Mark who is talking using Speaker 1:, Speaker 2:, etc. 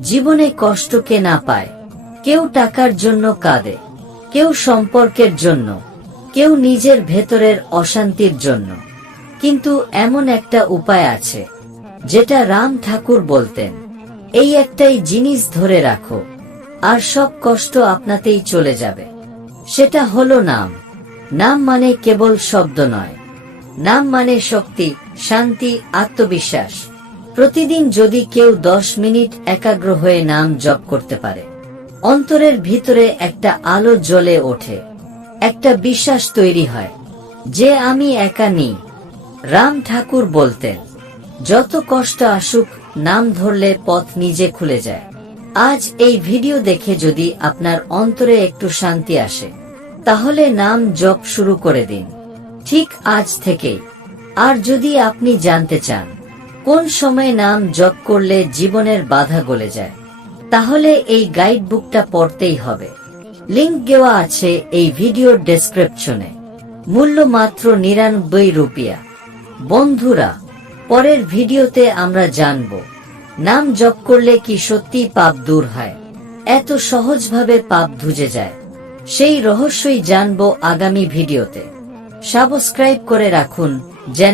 Speaker 1: জীবনে কষ্ট কে না পায়। কেউ টাকার জন্য কাঁদে। কেউ সম্পর্কের জন্য। কেউ নিজের ভেতরের অশান্তির জন্য। কিন্তু এমন একটা উপায় আছে, যেটা রাম ঠাকুর বলতেন, এই একটাই জিনিস ধরে রাখো, আর সব কষ্ট আপনাতেই চলে যাবে। সেটা হলো নাম। নাম মানে কেবল শব্দ নয়। নাম মানে শক্তি, শান্তি, আত্মবিশ্বাস। প্রতিদিন যদি কেউ দশ মিনিট একাগ্র হয়ে নাম জপ করতে পারে। অন্তরের ভিতরে একটা আলো জ্বলে ওঠে। একটা বিশ্বাস তৈরি হয়। যে আমি একা নেই। রাম ঠাকুর বলতেন, যত কষ্ট আসুক, নাম ধরলে পথ নিজে খুলে যায়। আজ এই ভিডিও দেখে যদি আপনার অন্তরে একটু শান্তি আসে, তাহলে নাম জপ শুরু করে দিন। ঠিক আজ থেকেই। আর যদি আপনি জানতে চান কোন সময় নাম জপ করলে জীবনের বাধা গলে যায়? তাহলে এই গাইড বুকটা পড়তেই হবে। লিংক দেওয়া আছে এই ভিডিওর ডেসক্রিপশনে মূল্য মাত্র নিরানব্বই রুপিয়া। বন্ধুরা, পরের ভিডিওতে আমরা জানব, নাম জপ করলে কি সত্যি পাপ দূর হয়? এত সহজভাবে পাপ ধুজে যায়। সেই রহস্যই জানব আগামী ভিডিওতে সাবস্ক্রাইব করে রাখুন, যেন